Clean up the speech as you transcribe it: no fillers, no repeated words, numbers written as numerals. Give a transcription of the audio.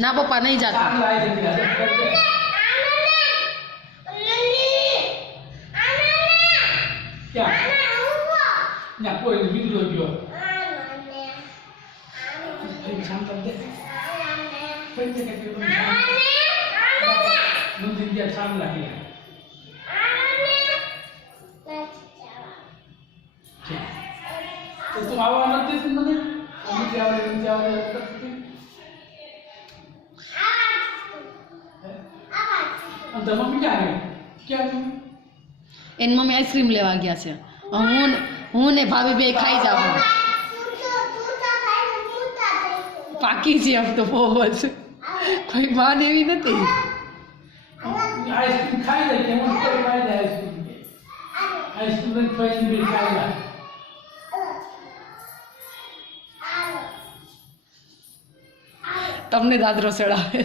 ના પપ્પા નહીં જાતા. કોઈ બીજો ગયો મંદિર શામ લાગી તો તું આવવા નથી દેતી મને નીચે આવે તો મમ્મી ક્યાં એની મમ્મી આઈસ્ક્રીમ લેવા ગયા છે. હું ને ભાભી બે ખાઈ જાવ. પાકી છે આમ તો બહુ જ કોઈ માન એવી નથી. આઈસ્ક્રીમ ખાઈ લે કેમ કરી ખાઈ લે આઈસ્ક્રીમ ફાઈન બી ખાઈ લે તમને દાદરો ચડાવે.